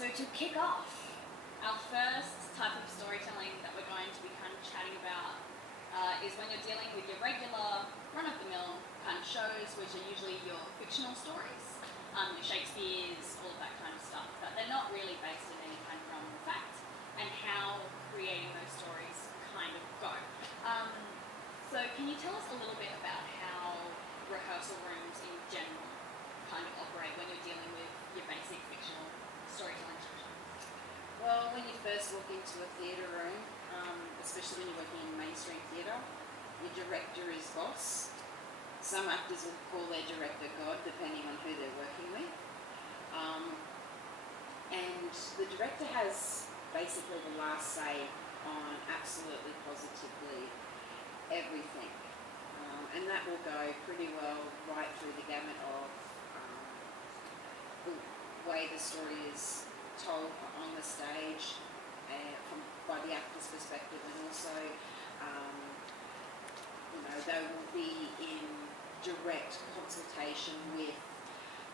So to kick off, our first type of storytelling that we're going to be kind of chatting about is when you're dealing with your regular run-of-the-mill kind of shows, which are usually your fictional stories, your Shakespeare's, all of that kind of stuff, but they're not really based in any kind of realm of fact, and how creating those stories kind of go. So can you tell us a little bit about how rehearsal rooms in general kind of operate when you're dealing with your basic fictional storytelling structure? Well, when you first walk into a theatre room, especially when you're working in mainstream theatre, your director is boss. Some actors will call their director God, depending on who they're working with. And the director has basically the last say on absolutely positively everything. And that will go pretty well right through the gamut of the way the story is told on the stage by the actor's perspective, and also they will be in direct consultation with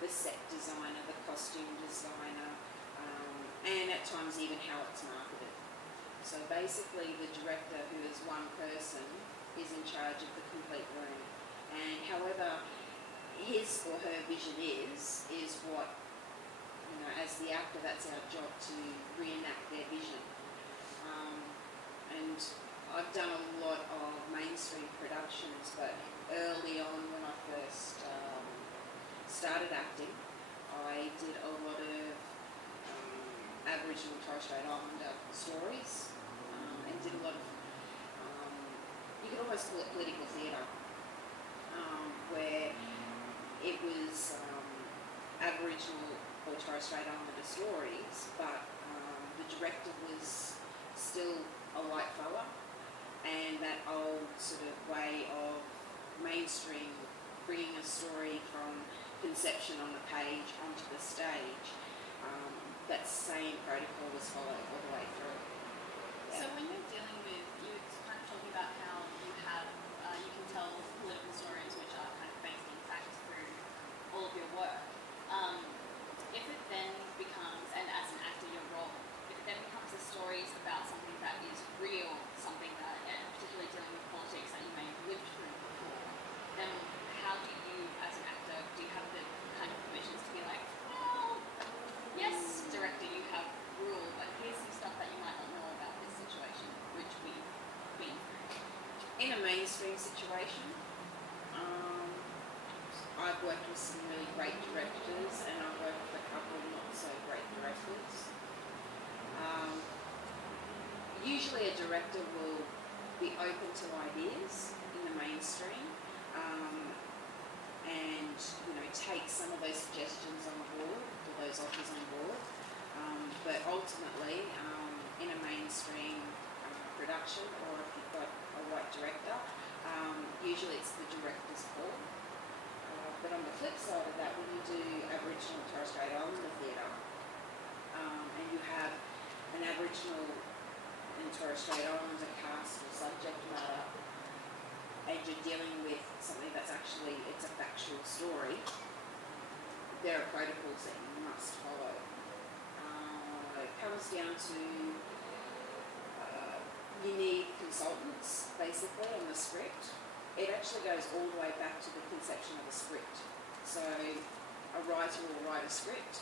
the set designer, the costume designer, and at times even how it's marketed. So basically the director, who is one person, is in charge of the complete room, and however his or her vision is what, as the actor, that's our job to reenact their vision. And I've done a lot of mainstream productions, but early on when I first started acting, I did a lot of Aboriginal Torres Strait Islander stories, and did a lot of, you could almost call it political theatre, where it was Aboriginal or Torres Strait Islander stories, but the director was still a white fella, and that old sort of way of mainstream bringing a story from conception on the page onto the stage, that same protocol was followed all the way through. Yeah. So when you're dealing with, you were kind of talking about how you have, you can tell political stories which are kind of based in fact through all of your work. If it then becomes, and as an actor your role, if it then becomes the stories about something that is real, something that, and particularly dealing with politics that you may have lived through before, then how do you, as an actor, do you have the kind of permissions to be like, well, yes, director, you have rule, but here's some stuff that you might not know about this situation, which we've been through? In a mainstream situation, I've worked with some really great directors, and I've worked with a couple of not so great directors. Usually a director will be open to ideas in the mainstream, and take some of those suggestions on board, or those offers on board. But ultimately, in a mainstream production, or if you've got a white director, usually it's the director's call. But on the flip side of that, when you do Aboriginal and Torres Strait Islander theatre, and you have an Aboriginal and Torres Strait Islander cast or subject matter, and you're dealing with something that's actually, it's a factual story, there are protocols that you must follow. It comes down to you need consultants basically on the script. It actually goes all the way back to the conception of a script. So a writer will write a script,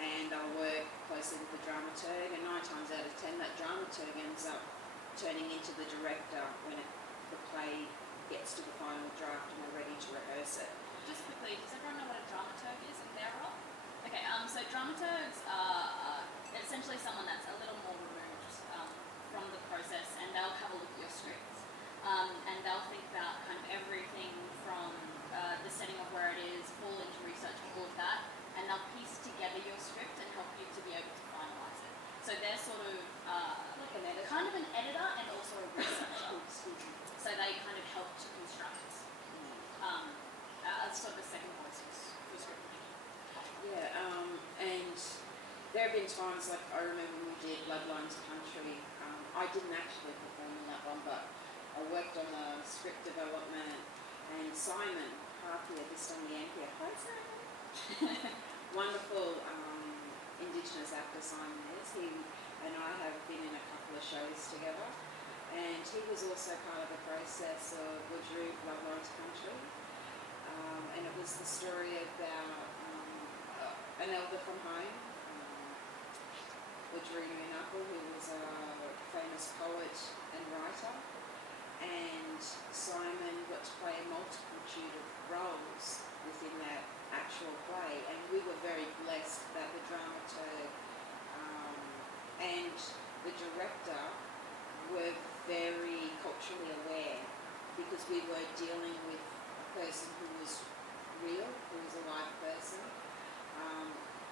and I'll work closely with the dramaturg, and 9 times out of 10 that dramaturg ends up turning into the director when the play gets to the final draft and we're ready to rehearse it. Just quickly, does everyone know what a dramaturg is and their role? Okay, so dramaturgs are essentially someone that's a little more removed from the process, and they'll have a look at your script. And they'll think about kind of everything from the setting of where it is, fall into research, all of that, and they'll piece together your script and help you to be able to finalise it. So they're sort of Like an editor. kind of an editor and also a researcher. So they kind of help to construct as sort of a second voice for script making. Yeah, and there have been times, like I remember when we did Bloodlines Country, I didn't actually perform in that one, but I worked on the script development, and Simon Harpier, this time the MP, hi Simon, wonderful Indigenous actor Simon is. He and I have been in a couple of shows together, and he was also part of the process of Wajuru Bloodlines Country, and it was the story about an elder from home, Wajuru Nunako, who was a famous poet and writer, and Simon got to play a multitude of roles within that actual play, and we were very blessed that the dramaturg and the director were very culturally aware, because we were dealing with a person who was real, who was a live person.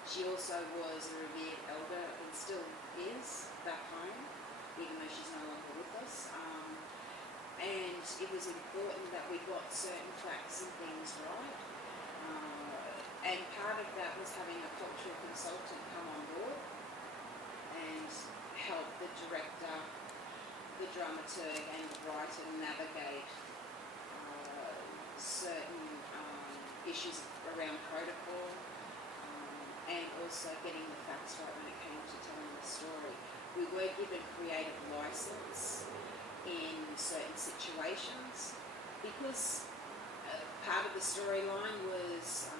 She also was a revered elder and still is back home, even though she's no longer with us. And it was important that we got certain facts and things right. And part of that was having a cultural consultant come on board and help the director, the dramaturg and the writer navigate certain issues around protocol, and also getting the facts right when it came to telling the story. We were given creative license in certain situations because part of the storyline was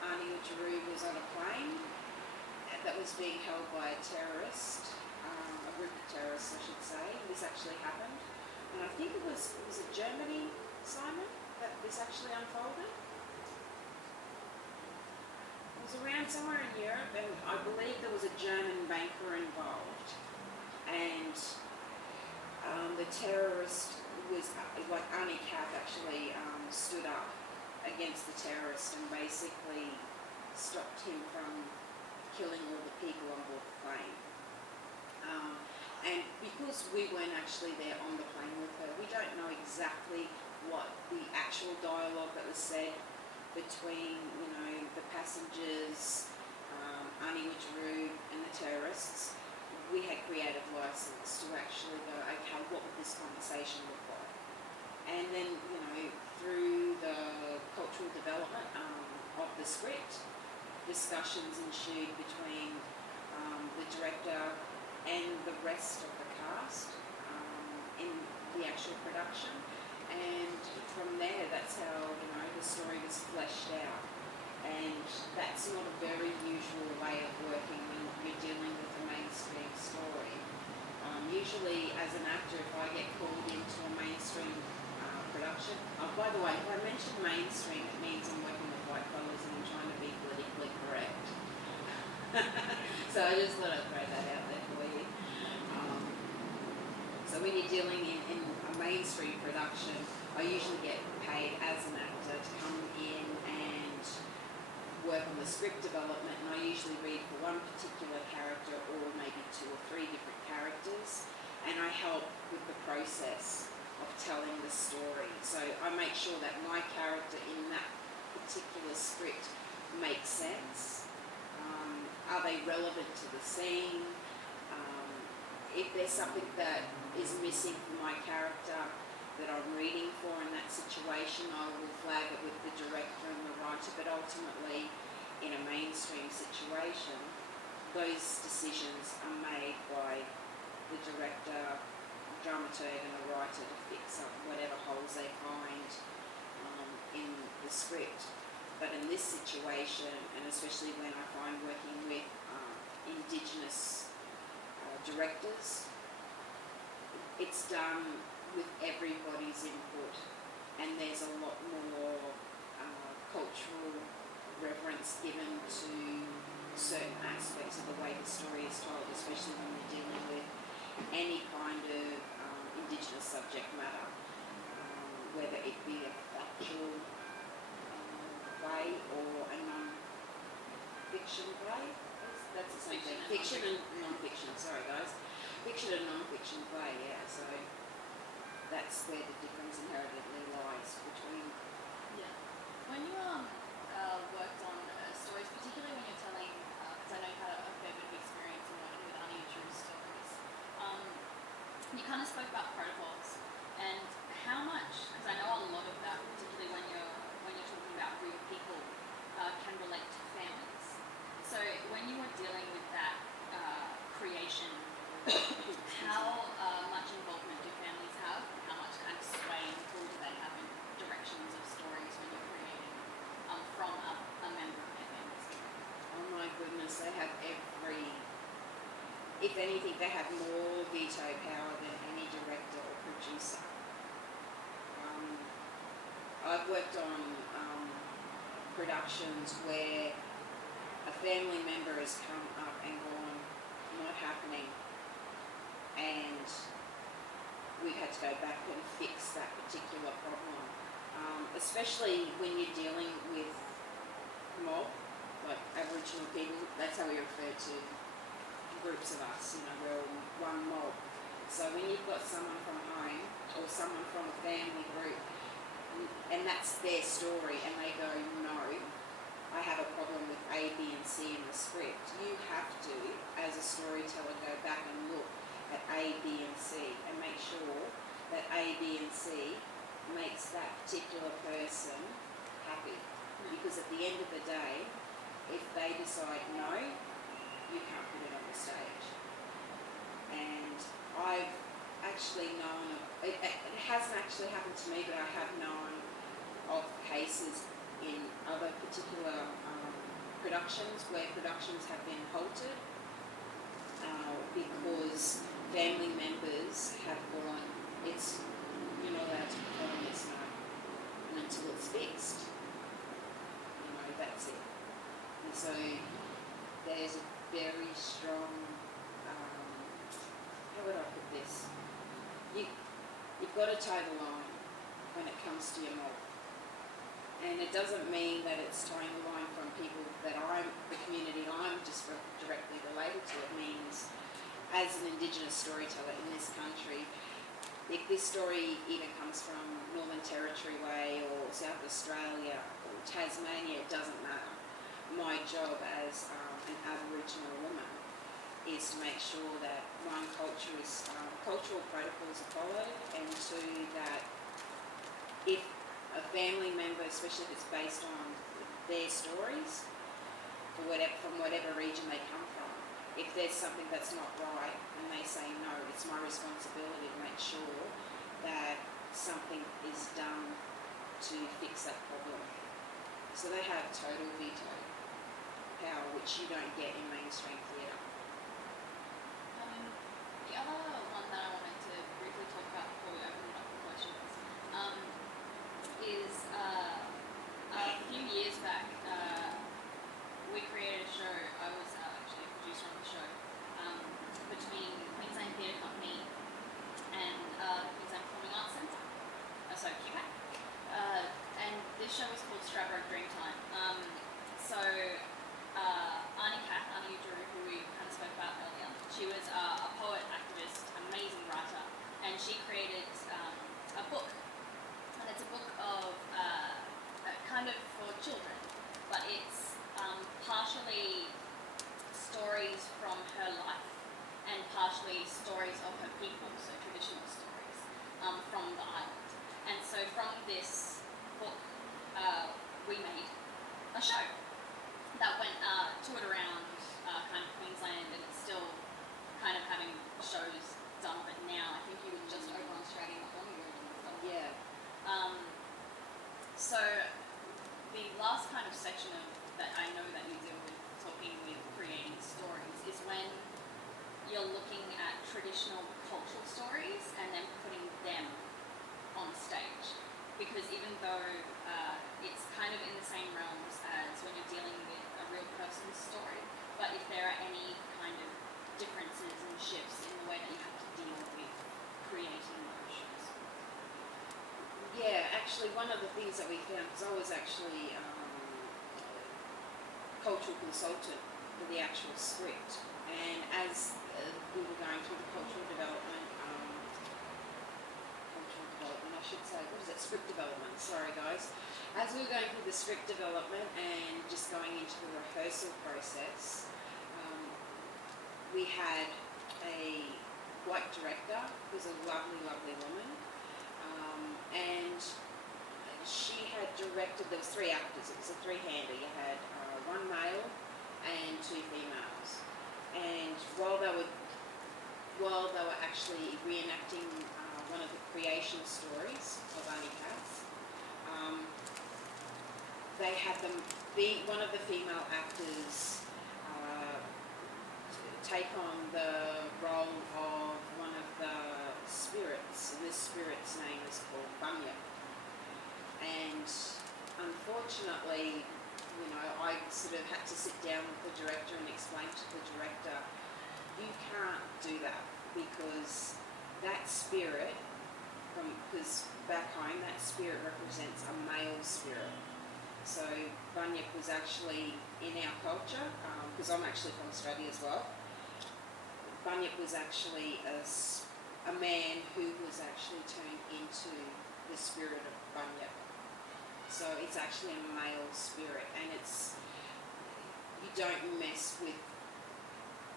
Ani Ujuru was on a plane that was being held by a terrorist, a group of terrorists I should say. This actually happened, and I think it was Germany, Simon, that this actually unfolded. It was around somewhere in Europe, and I believe there was a German banker involved, and the terrorist was, like Arnie Kapp actually stood up against the terrorist and basically stopped him from killing all the people on board the plane. And because we weren't actually there on the plane with her, we don't know exactly what the actual dialogue that was said between, the passengers, Ani Ujuru and the terrorists. We had creative license to actually go, okay, what would this conversation look like? And then, through the cultural development of the script, discussions ensued between the director and the rest of the cast in the actual production. And from there, that's how, the story was fleshed out. And that's not a very usual way of working when you're dealing with a mainstream story. Usually, as an actor, if I get called into a mainstream production, by the way, if I mention mainstream, it means I'm working with white fellas and I'm trying to be politically correct. So I just thought I'd throw that out there for you. So when you're dealing in a mainstream production, I usually get paid as an actor to come in and work on the script development, and I usually read for one particular character or maybe 2 or 3 different characters, and I help with the process of telling the story. So I make sure that my character in that particular script makes sense. Are they relevant to the scene? If there's something that is missing from my character that I'm reading for in that situation, I will flag it with the director and the writer, but ultimately in a mainstream situation, those decisions are made by the director, dramaturg and the writer to fix up whatever holes they find in the script. But in this situation, and especially when I find working with Indigenous directors, it's done with everybody's input, and there's a lot more cultural reverence given to certain aspects of the way the story is told, especially when we're dealing with any kind of Indigenous subject matter, whether it be a factual play or a non-fiction play. That's the same thing. Fiction and non-fiction, sorry guys. Fiction and non-fiction play, yeah, so that's where the difference inherently lies between. Yeah. When you worked on stories, particularly when you're telling, because I know you had a fair bit of experience in working with Ani Ujuru's stories, you kind of spoke about protocols and how much, because I know a lot of that, particularly when you're talking about real people, can relate to families. So if anything, they have more veto power than any director or producer. I've worked on productions where a family member has come up and gone, not happening, and we've had to go back and fix that particular problem. Especially when you're dealing with mob, like Aboriginal people, that's how we refer to groups of us, we're all one mob. So when you've got someone from home or someone from a family group and that's their story and they go, no, I have a problem with A, B and C in the script, you have to, as a storyteller, go back and look at A, B and C and make sure that A, B and C makes that particular person happy. Because at the end of the day, if they decide no, you can't put it on the stage. And I've actually known, it hasn't actually happened to me, but I have known of cases in other particular productions where productions have been halted because family members have gone, you're not allowed to put on this now, and until it's fixed, that's it. And so there's a very strong, how would I put this? You've got to toe the line when it comes to your mob. And it doesn't mean that it's towing the line from people that the community I'm just directly related to. It means as an Indigenous storyteller in this country, if this story even comes from Northern Territory way or South Australia or Tasmania, it doesn't matter. My job as an Aboriginal woman is to make sure that one, cultural protocols are followed, and two, that if a family member, especially if it's based on their stories, from whatever region they come from, if there's something that's not right and they say no, it's my responsibility to make sure that something is done to fix that problem. So they have total veto power, which you don't get in mainstream theatre. The other one that I wanted to briefly talk about before we open it up for questions is a few years back we created a show. I was actually a producer on the show between Queensland Theatre Company and Queensland Performing Arts Centre, so QPAC. And this show was called Stradbroke Dreamtime. Ani Drew, who we kind of spoke about earlier, she was a poet, activist, amazing writer, and she created a book. And it's a book of kind of for children, but it's partially stories from her life and partially stories of her people, so traditional stories from the island. And so from this book, we made a show that went toured around kind of Queensland, and it's still kind of having shows done of it now. I think you were just over on Australia not long ago and stuff. Yeah. So the last kind of section of that I know that you deal with, talking with creating stories, is when you're looking at traditional cultural stories and then putting them on stage. Because even though it's kind of in the same realms as when you're dealing with a real person's story, but if there are any kind of differences and shifts in the way that you have to deal with creating those shows. Yeah, actually one of the things that we found, because I was actually cultural consultant for the actual script, and as we were going through the cultural development, I should say, what is it, script development, sorry guys. As we were going through the script development and just going into the rehearsal process, we had a white director who's a lovely, lovely woman, and she had directed, there was 3 actors, it was a 3-hander, you had 1 male and 2 females, and while they were actually reenacting one of the creation stories of Ani Katz, they had them be one of the female actors take on the role of one of the spirits. This spirit's name is called Bunya. And unfortunately, you know, I sort of had to sit down with the director and explain to the director, you can't do that, because that spirit, because back home that spirit represents a male spirit. So Bunyip was actually in our culture, because I'm actually from Australia as well. Bunyip was actually a man who was actually turned into the spirit of Bunyip. So it's actually a male spirit, and you don't mess with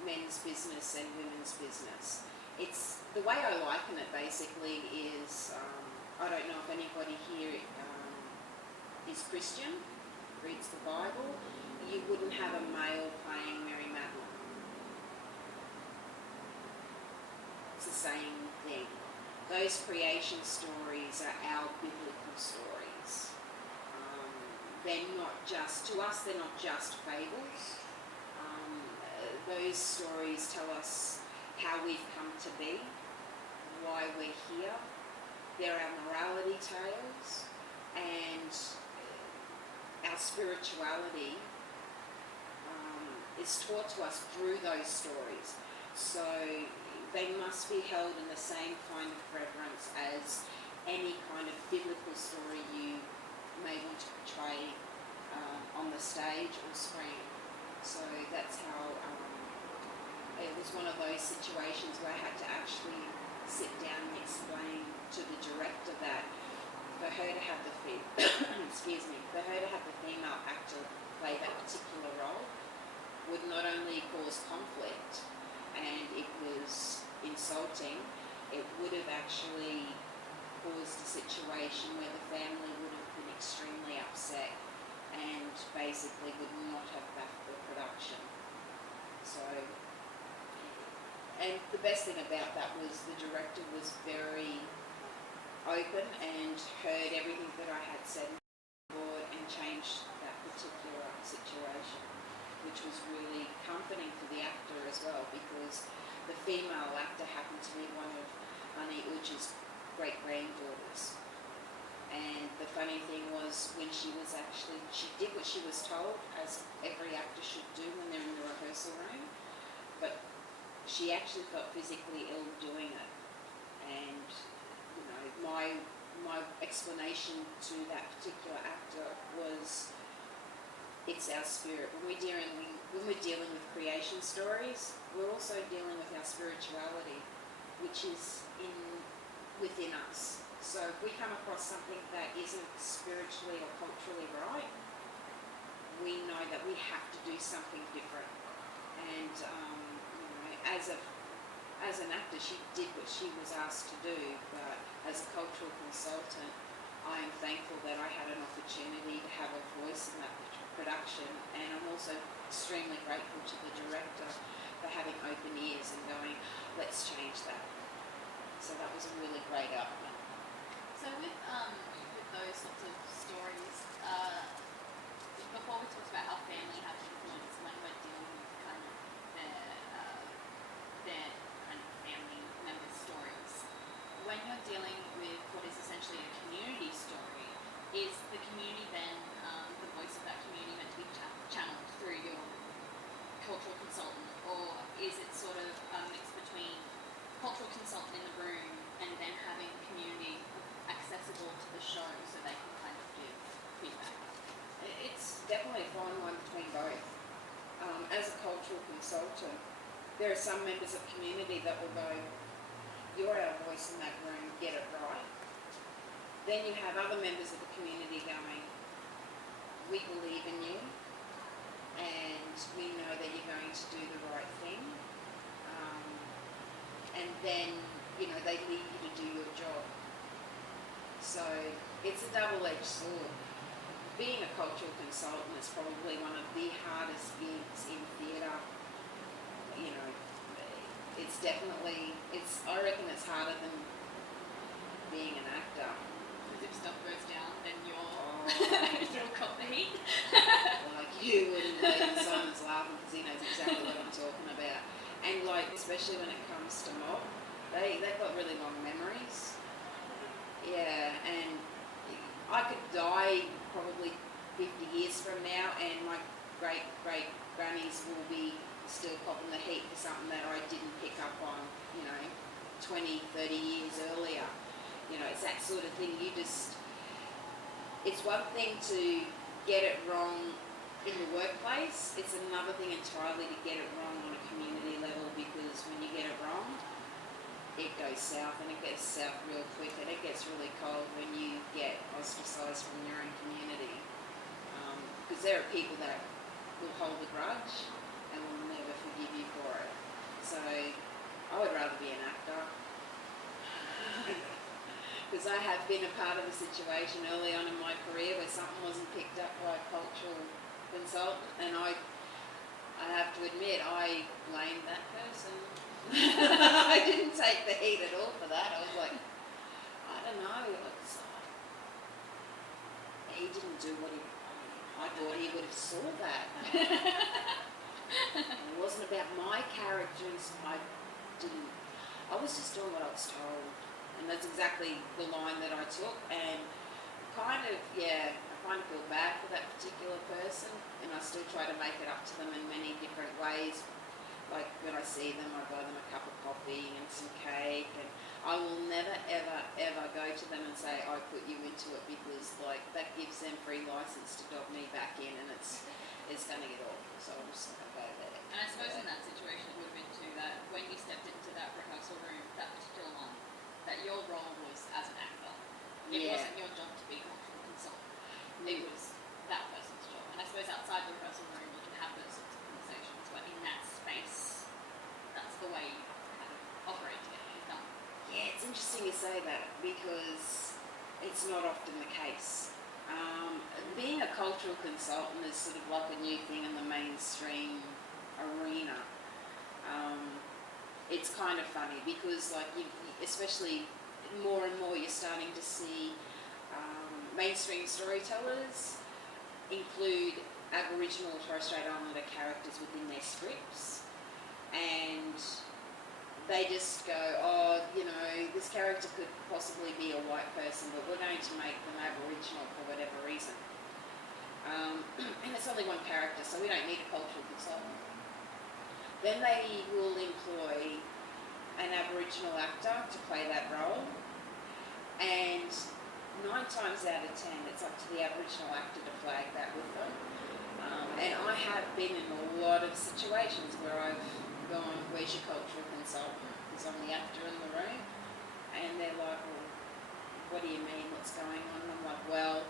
men's business and women's business. It's the way I liken it basically is, I don't know if anybody here is Christian, reads the Bible. You wouldn't have a male playing Mary Magdalene. It's the same thing. Those creation stories are our biblical stories. They're not just, to us, they're not just fables. Those stories tell us how we've come to be, why we're here. They're our morality tales, and our spirituality is taught to us through those stories. So they must be held in the same kind of reverence as any kind of biblical story you may want to portray on the stage or screen. So that's how it was one of those situations where I had to actually sit down and explain to the director that for her to have the female actor play that particular role would not only cause conflict and it was insulting, it would have actually caused a situation where the family would have been extremely upset and basically would not have backed the production. So, and the best thing about that was the director was very open and heard everything that I had said and changed that particular situation, which was really comforting for the actor as well, because the female actor happened to be one of Ani Uji's great-granddaughters. And the funny thing was, when she did what she was told, as every actor should do when they're in the rehearsal room, but she actually felt physically ill doing it. And, you know, my explanation to that particular actor was, it's our spirit. When we're dealing with creation stories, we're also dealing with our spirituality, which is within us. So if we come across something that isn't spiritually or culturally right, we know that we have to do something different. And you know, as an actor, she did what she was asked to do, but as a cultural consultant, I am thankful that I had an opportunity to have a voice in that production, and I'm also extremely grateful to the director for having open ears and going, let's change that. So that was a really great outcome. So with those sorts of stories, before we talked about how family has influence when we're dealing with kind of their kind of family members' stories, when you're dealing with what is essentially a community story, is the community then, the voice of that community meant to be channeled through your cultural consultant, or is it sort of a mix between cultural consultant in the room and then having the community accessible to the show so they can kind of give feedback? It's definitely a fine line between both. As a cultural consultant, there are some members of community that will go, you're our voice in that room, get it right. Then you have other members of the community going, we believe in you and we know that you're going to do the right thing. And then, you know, they leave you to do your job. So it's a double-edged sword. Being a cultural consultant is probably one of the hardest gigs in theatre. You know, it's definitely, I reckon it's harder than being an actor. Because if stuff goes down, then you'll cop the heat. Like you and Simon's laughing because he knows exactly what I'm talking about. And like, especially when it comes to mob, they've got really long memories. Yeah, and I could die probably 50 years from now, and my great grannies will be still copping the heat for something that I didn't pick up on, 20, 30 years earlier. It's that sort of thing. It's one thing to get it wrong in the workplace. It's another thing entirely to get it wrong on a community level, because when you get it wrong, it goes south, and it gets south real quick, and it gets really cold when you get ostracised from your own community. Because there are people that will hold a grudge and will never forgive you for it. So I would rather be an actor. Because I have been a part of a situation early on in my career where something wasn't picked up by a cultural consultant, and I have to admit, I blamed that person. I didn't take the heat at all for that. I was like, I don't know, he didn't do what I thought he would have saw that. It wasn't about my characters. I was just doing what I was told. And that's exactly the line that I took. And I kind of feel bad for that particular person. And I still try to make it up to them in many different ways. Like when I see them, I buy them a cup of coffee and some cake. And I will never, ever, ever go to them and say, I put you into it, because that gives them free license to dog me back in, and it's going to get awful. So I'm just going to go there. And I suppose in that situation it would have been too that when you stepped into that rehearsal room, that particular one, that your role was as an actor. It wasn't your job to be a cultural consultant. It was that person's job. And I suppose outside the rehearsal room you can have those sorts of conversations, but in that space, that's the way you kind of operate to get things done. Yeah, it's interesting you say that, because it's not often the case. Being a cultural consultant is sort of like a new thing in the mainstream arena. It's kind of funny because, especially more and more, you're starting to see mainstream storytellers include Aboriginal or Torres Strait Islander characters within their scripts, and they just go, this character could possibly be a white person, but we're going to make them Aboriginal for whatever reason. And it's only one character, so we don't need a cultural consultant. Then they will employ an Aboriginal actor to play that role, and 9 times out of 10 it's up to the Aboriginal actor to flag that with them. And I have been in a lot of situations where I've gone, where's your cultural consultant? Because I'm the actor in the room. And they're like, well, what do you mean? What's going on? And I'm like, well,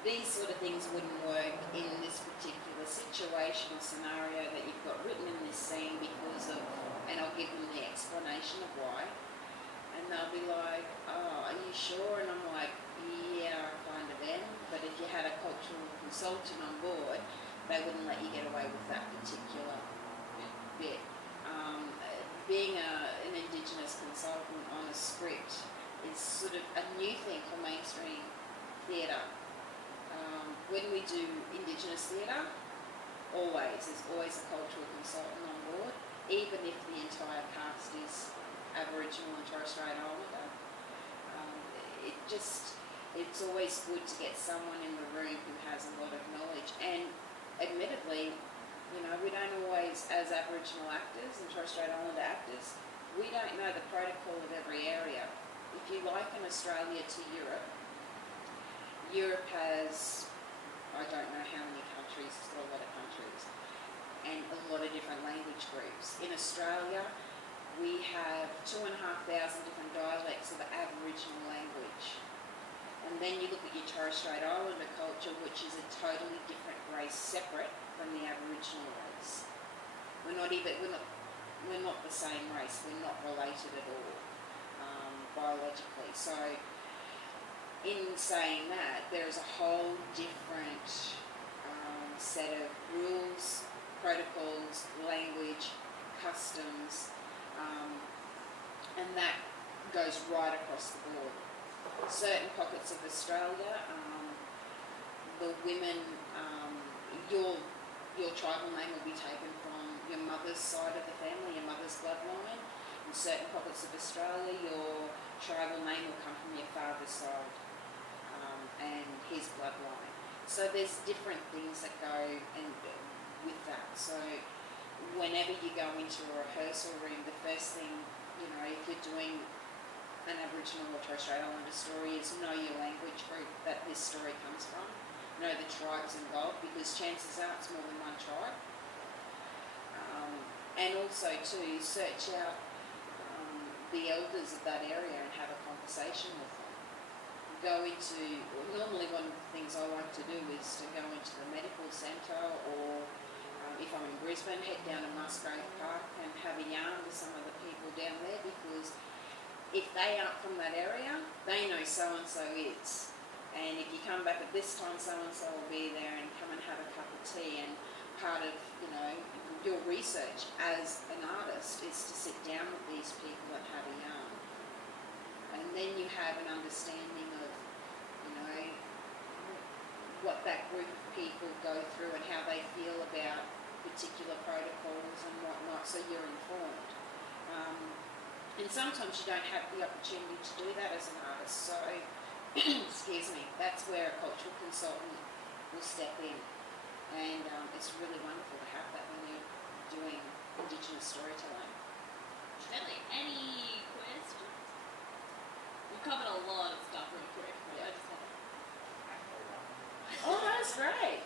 these sort of things wouldn't work in this particular situation or scenario that you've got written in this scene because of, and I'll give them the explanation of why. And they'll be like, oh, are you sure? And I'm like, yeah, I kind of am. But if you had a cultural consultant on board, they wouldn't let you get away with that particular bit. Being an Indigenous consultant on a script is sort of a new thing for mainstream theatre. When we do Indigenous theatre, there's always a cultural consultant on board, even if the entire cast is Aboriginal and Torres Strait Islander. It's always good to get someone in the room who has a lot of knowledge. And admittedly, we don't always, as Aboriginal actors and Torres Strait Islander actors, we don't know the protocol of every area. If you liken Australia to Europe, Europe has, I don't know how many countries, it's got a lot of countries, and a lot of different language groups. In Australia, we have 2,500 different dialects of Aboriginal language. And then you look at your Torres Strait Islander culture, which is a totally different race, separate from the Aboriginal race. We're not the same race. We're not related at all, biologically. So, in saying that, there is a whole different set of rules, protocols, language, customs, and that goes right across the board. Certain pockets of Australia, the women, your tribal name will be taken from your mother's side of the family, your mother's bloodline. In certain pockets of Australia, your tribal name will come from your father's side and his bloodline. So there's different things that go and with that. So whenever you go into a rehearsal room, the first thing, if you're doing an Aboriginal or Torres Strait Islander story, is know your language group that this story comes from, know the tribes involved, because chances are it's more than one tribe. And also to search out the elders of that area and have a conversation with them. Normally one of the things I like to do is to go into the medical centre, or if I'm in Brisbane, head down to Musgrave Park and have a yarn with some of the people down there, because if they aren't from that area, they know so-and-so is. And if you come back at this time, so-and-so will be there, and come and have a cup of tea. And part of, your research as an artist is to sit down with these people and have a yarn. And then you have an understanding of, what that group of people go through and how they feel about particular protocols and whatnot, so you're informed. And sometimes you don't have the opportunity to do that as an artist, so excuse me, that's where a cultural consultant will step in. And it's really wonderful to have that when you're doing Indigenous storytelling. Definitely. Any questions? We've covered a lot of stuff really quick, but I just had Oh, that's great.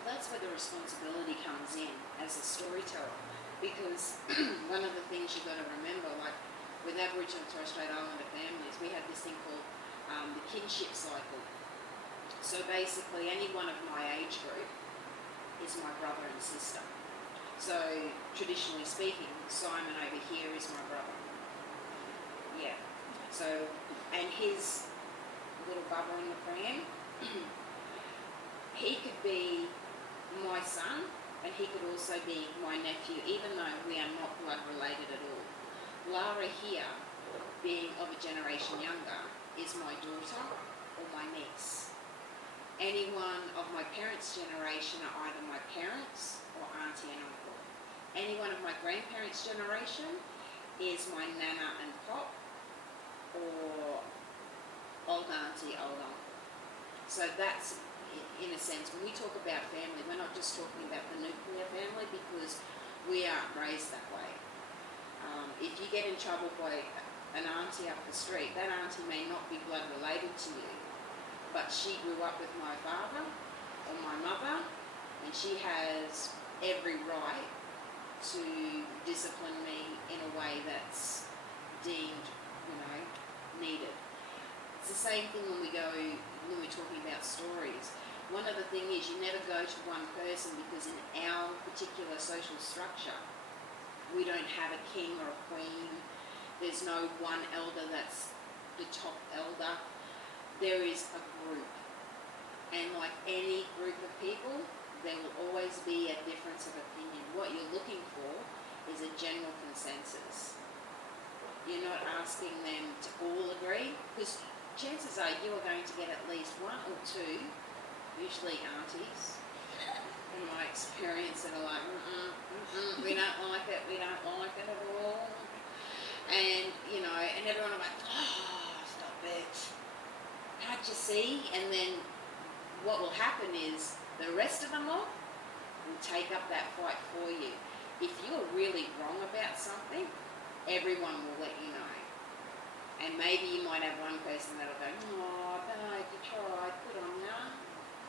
Well, that's where the responsibility comes in as a storyteller, because one of the things you've got to remember, like with Aboriginal and Torres Strait Islander families, we have this thing called the kinship cycle. So basically, any one of my age group is my brother and sister. So traditionally speaking, Simon over here is my brother. Yeah. So, and his little bubba in the pram, he could be my son, and he could also be my nephew, even though we are not blood related at all. Lara here, being of a generation younger, is my daughter or my niece. Anyone of my parents' generation are either my parents or auntie and uncle. Anyone of my grandparents' generation is my nana and pop, or old auntie, old uncle. So that's, in a sense, when we talk about family, we're not just talking about the nuclear family, because we aren't raised that way. If you get in trouble by an auntie up the street, that auntie may not be blood related to you, but she grew up with my father or my mother, and she has every right to discipline me in a way that's deemed, needed. It's the same thing when we're talking about stories. One other thing is you never go to one person, because in our particular social structure, we don't have a king or a queen. There's no one elder that's the top elder. There is a group. And like any group of people, there will always be a difference of opinion. What you're looking for is a general consensus. You're not asking them to all agree, because chances are you are going to get at least one or two, usually aunties, in my experience, that are like, we don't like it at all. And, and everyone will be like, oh, stop it. Can't you see? And then what will happen is the rest of them all will take up that fight for you. If you're really wrong about something, everyone will let you know. And maybe you might have one person that'll go, oh, babe, you tried, good on ya,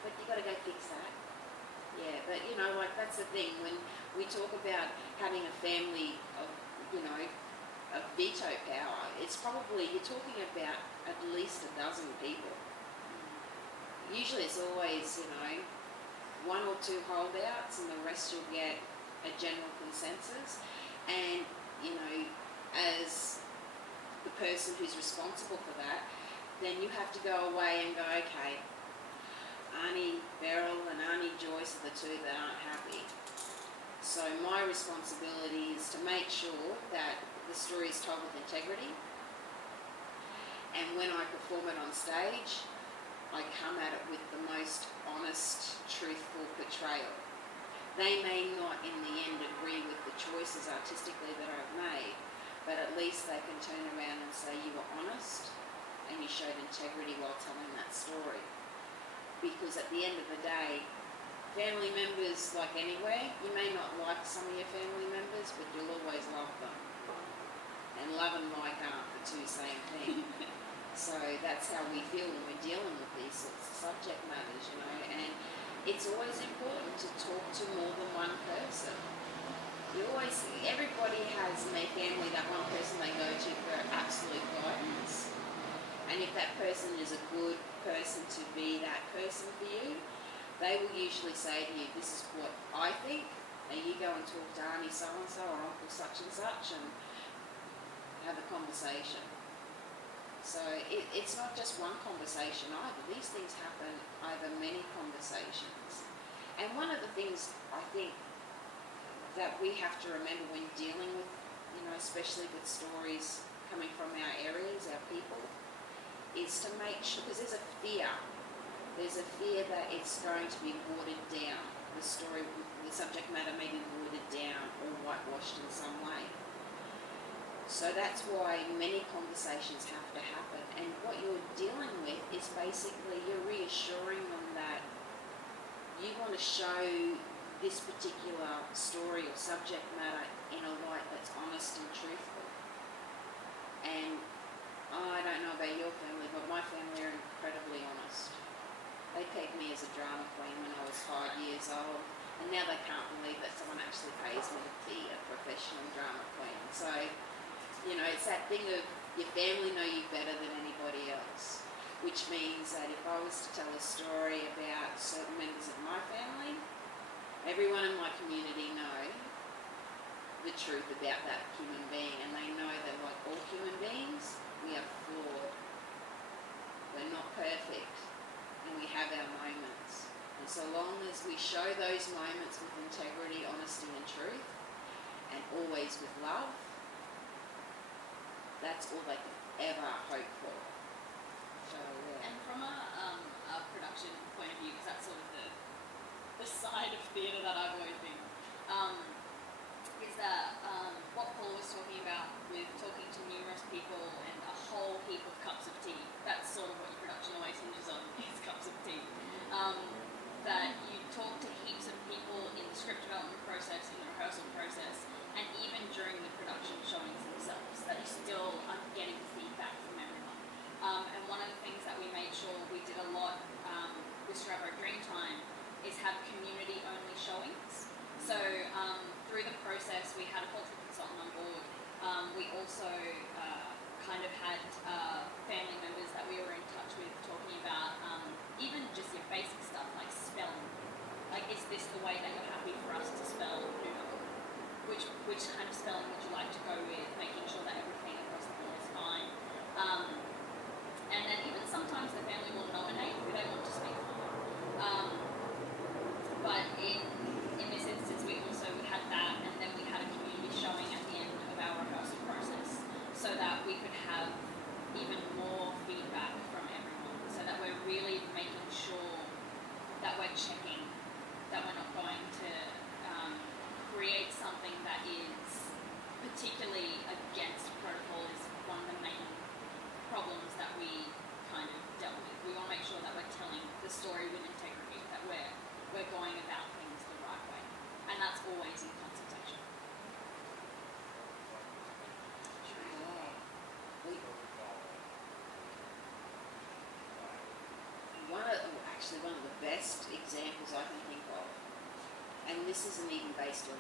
but you got to go fix that. Yeah, but that's the thing. When we talk about having a family of, of veto power, it's probably, you're talking about at least a dozen people. Usually it's always, one or two holdouts, and the rest you'll get a general consensus. And, as the person who's responsible for that, then you have to go away and go, okay, Auntie Beryl and Auntie Joyce are the two that aren't happy. So my responsibility is to make sure that the story is told with integrity, and when I perform it on stage, I come at it with the most honest, truthful portrayal. They may not in the end agree with the choices artistically that I've made, but at least they can turn around and say you were honest and you showed integrity while telling that story. Because at the end of the day, family members, like anywhere, you may not like some of your family members, but you'll always love them. And love and like aren't the two same thing. So that's how we feel when we're dealing with these sorts of subject matters, and it's always important to talk to more than one person. Everybody has in their family that one person they go to for absolute guidance. And if that person is a good person to be that person for you, they will usually say to you, this is what I think, and you go and talk to Auntie so-and-so or Uncle such and such and have a conversation. So it's not just one conversation either. These things happen over many conversations. And one of the things I think that we have to remember when dealing with, especially with stories coming from our areas, our people, is to make sure, because there's a fear that it's going to be watered down. The story, the subject matter may be watered down or whitewashed in some way. So that's why many conversations have to happen. And what you're dealing with is basically you're reassuring them that you want to show this particular story or subject matter in a light that's honest and truthful. And I don't know about your family, but my family are incredibly honest. They pegged me as a drama queen when I was 5 years old, and now they can't believe that someone actually pays me to be a professional drama queen. So, it's that thing of your family know you better than anybody else, which means that if I was to tell a story about certain members of my family, everyone in my community know the truth about that human being, and they know that like all human beings, we are flawed. We're not perfect, and we have our moments. And so long as we show those moments with integrity, honesty and truth, and always with love, that's all they can ever hope for. So, yeah. And from a production point of view, because that's sort of the side of theatre that I've always been, is that what Paul was talking about with talking to numerous people and a whole heap of cups of tea. That's sort of what your production always hinges on, is cups of tea. That you talk to heaps of people in the script development process, in the rehearsal process, and even during the production showings themselves, that you still are getting feedback from everyone. And one of the things that we made sure we did a lot with Stradbroke Dreamtime is have community-only showings. So which kind of spelling would you like to go with, making sure that everything across the board is fine. And then even sometimes the family will nominate who they want to speak for. But in this instance, we had that, and then we had a community showing at the end of our rehearsal process, so that we could have even more feedback from everyone, so that we're really making sure that we're checking, that we're not going to create something that is particularly against protocol. Is one of the main problems that we kind of dealt with. We want to make sure that we're telling the story with integrity, that we're going about things the right way, and that's always in consultation. One of the best examples I can think of, and this isn't even based on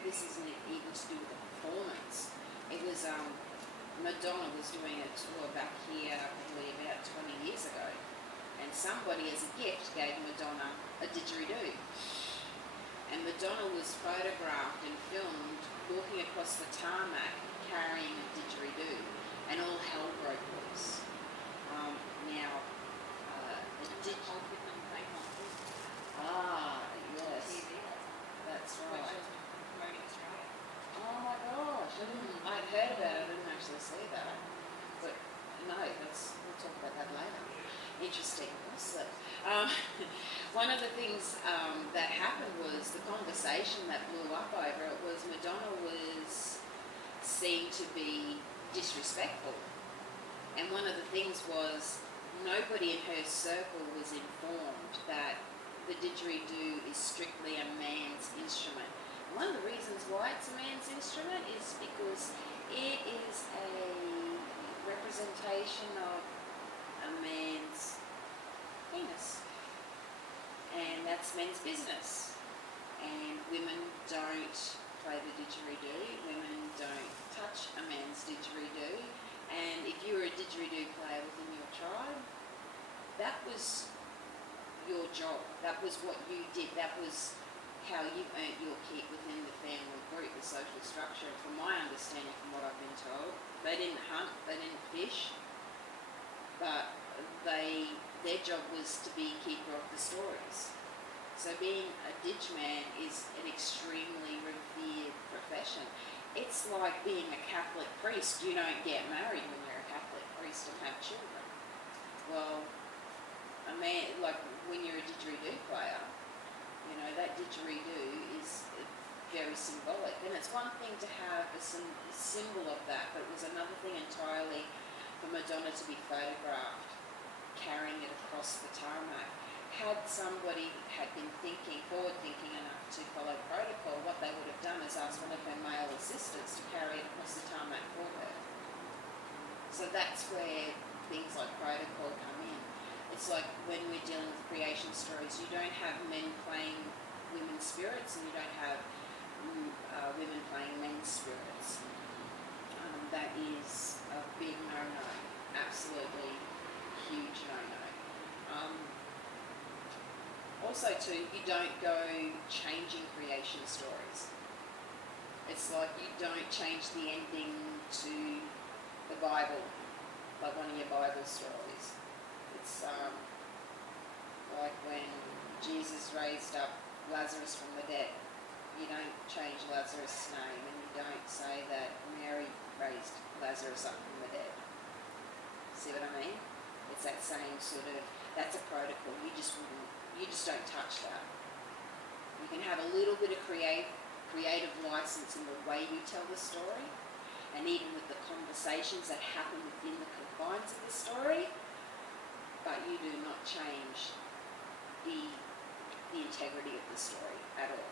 this isn't even to do with the performance. It was Madonna was doing a tour back here probably about 20 years ago, and somebody as a gift gave Madonna a didgeridoo, and Madonna was photographed and filmed walking across the tarmac carrying a didgeridoo, and all hell broke loose. Yes, that's right. Oh my gosh, I'd heard about it, I didn't actually see that. But no, we'll talk about that later. Interesting, wasn't it? One of the things that happened was the conversation that blew up over it was Madonna was seen to be disrespectful. And one of the things was nobody in her circle was informed that the didgeridoo is strictly a man's instrument. And one of the reasons why it's a man's instrument is because it is a representation of a man's penis. And that's men's business. And women don't play the didgeridoo. Women don't touch a man's didgeridoo. And if you were a didgeridoo player within your tribe, that was your job. That was what you did. That was how you earned your keep within the family group, the social structure. And from my understanding, from what I've been told, they didn't hunt, they didn't fish, but their job was to be keeper of the stories. So being a ditch man is an extremely revered profession. It's like being a Catholic priest. You don't get married when you're a Catholic priest and have children. Well, a man, like when you're a didgeridoo player, you know, that didgeridoo is very symbolic. And it's one thing to have a symbol of that, but it was another thing entirely for Madonna to be photographed carrying it across the tarmac. Had somebody had been forward-thinking enough to follow protocol, what they would have done is asked one of her male assistants to carry it across the tarmac for her. So that's where things like protocol come in. It's like when we're dealing with creation stories, you don't have men playing women's spirits and you don't have women playing men's spirits. That is a big no-no, absolutely huge no-no. Also too, you don't go changing creation stories. It's like you don't change the ending to the Bible, like one of your Bible stories. It's like when Jesus raised up Lazarus from the dead. You don't change Lazarus' name, and you don't say that Mary raised Lazarus up from the dead. See what I mean? It's that same sort of, that's a protocol. You just don't touch that. You can have a little bit of creative license in the way you tell the story, and even with the conversations that happen within the confines of the story, but you do not change the integrity of the story at all.